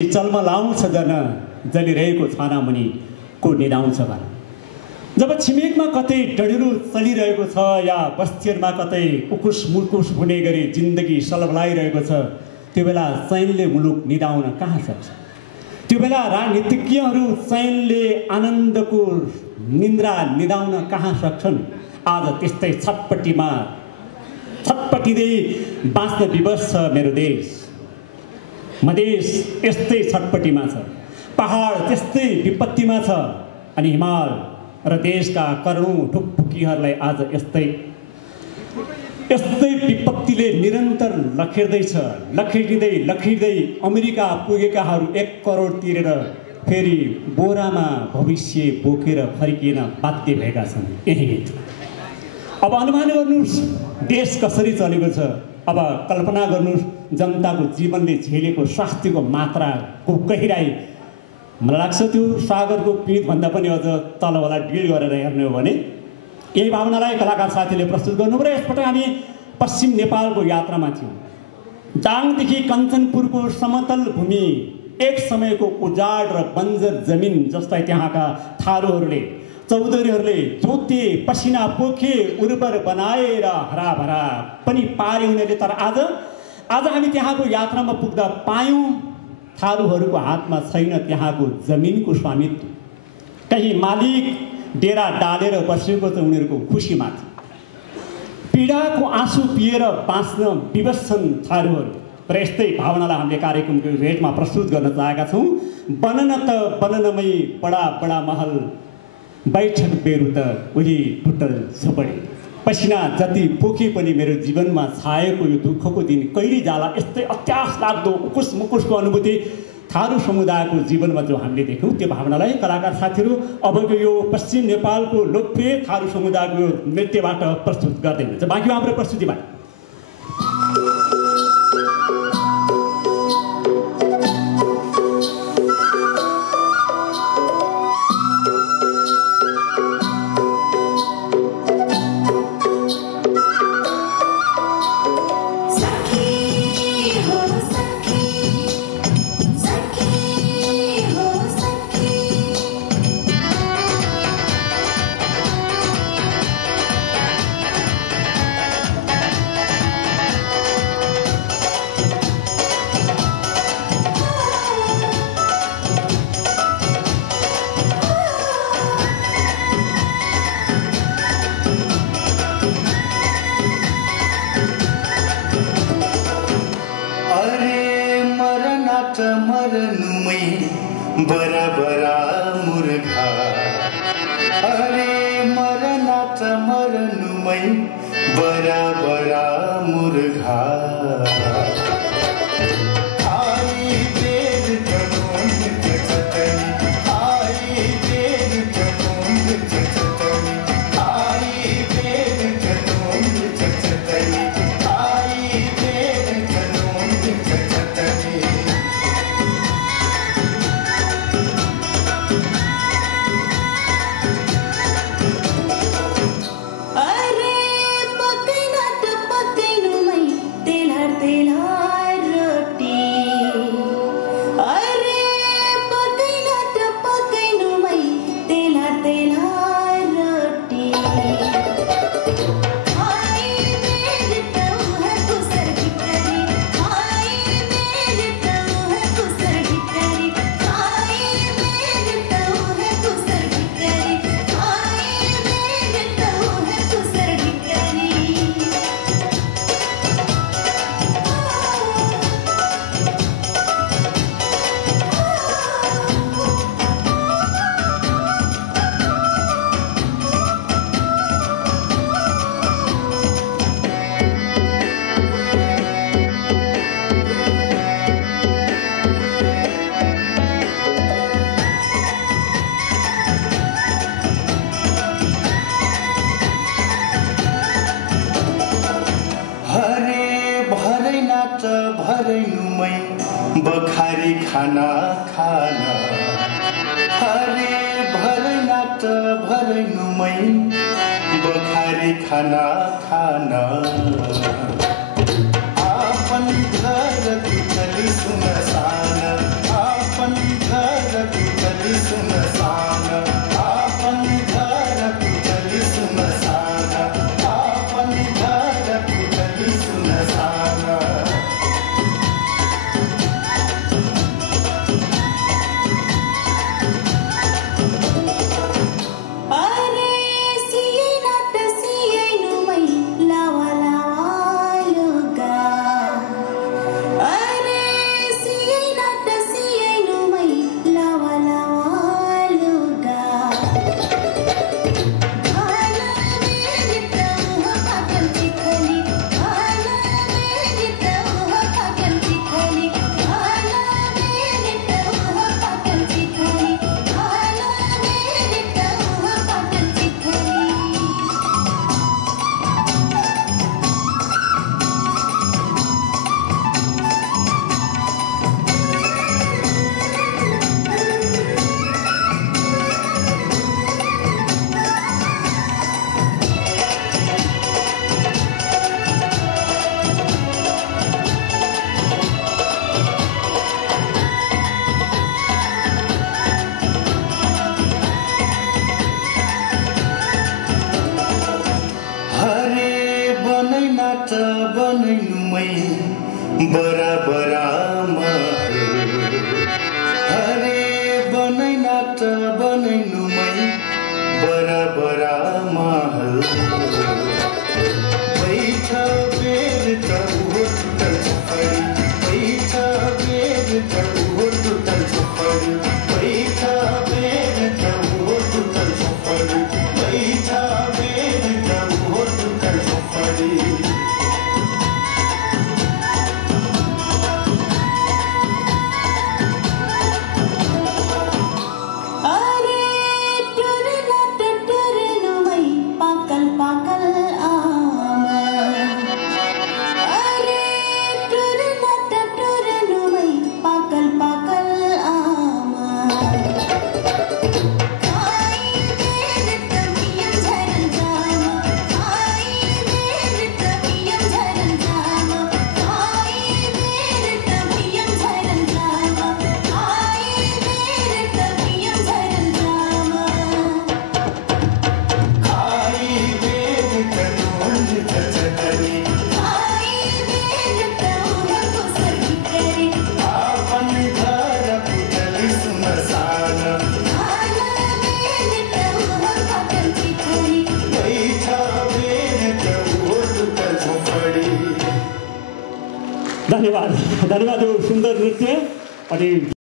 चल्मलाउँछ जन जलिरहेको छाना मुनि को निदाउँछ भन। जब छिमेकमा कतै डढिलो चलिरहेको छ या बस्तीहरूमा कतै उकुस मुकुस हुने गरी जिन्दगी सलबलाइरहेको छ, त्यो बेला चैनले मुलुक निदाउन कहाँ सक्छ? त्यो बेला राजनीतिज्ञहरू चैनले आनन्दको निन्द्रा निदाउन कहाँ सक्छन्? आज त्यस्तै छटपटिँदै बाँच्न विवश छ मेरो देश। मधेस यस्तै छटपटीमा छ, पहाड त्यस्तै विपत्तिमा छ, अनि हिमाल र देशका करोडौं ढुकढुकीहरूलाई आज यस्तै विपत्तिले निरन्तर लखेड्दै अमेरिका पुगेकाहरू 1 करोड तिरेर फेरि बोरामा भविष्य बोकेर फर्किन बाध्य भएका छन्। यही अब अनुमान गर्नुहोस् देश कसरी चलेको छ। अब कल्पना गर्नुहोस् जनताको जीवनले झेलेको स्वास्थ्यको मात्राको गहिराई। मलाई लाग्छ त्यो सागरको पिँधभन्दा पनि अझ तलवाला डिल गरेर हेर्ने हो भने यही भावनालाई कलाकार साथीले प्रस्तुत गर्नुभयो। यसपटक हामी पश्चिम नेपालको यात्रामा थियौँ। दाङदेखि कञ्चनपुरको समतल भूमि, एक समयको उजाड र बन्जर जमिन जसलाई त्यहाँका थारूहरूले चौधरीहरूले जोते, पसिना पोखे, उर्वर बनाएर हराभरा पनि पारे उनीहरूले। तर आज हामी त्यहाँको यात्रामा पुग्दा पायौँ थारूहरूको हातमा छैन त्यहाँको जमिनको स्वामित्व। कहीँ मालिक डेरा डालेर बसेको छ उनीहरूको खुसीमाथि। पीडाको आँसु पिएर बाँच्न विवश छन् थारूहरू। र यस्तै भावनालाई हामीले कार्यक्रमको भेटमा प्रस्तुत गर्न चाहेका छौँ। बननमै बडा बडा महल, बैठक बेरु त उही टुटल झुपडी। पसिना जति पोखे पनि मेरो जीवनमा छाएको यो दुःखको दिन कहिले जाला। यस्तै अत्यास लाग्दो उकुस मुकुसको अनुभूति थारू समुदायको जीवनमा जो हामीले देख्यौँ त्यो भावनालाई कलाकार साथीहरू अबको यो पश्चिम नेपालको लोकप्रिय थारू समुदायको नृत्यबाट प्रस्तुत गर्दै हुनुहुन्छ। बाँकी हाम्रो प्रस्तुतिबाट बखारी खाना खाना हरे भरै नाट भरै नुमै बखारी खाना खाना आपन घर चली सुनसान धन्यवाद। यो सुन्दर नृत्य अनि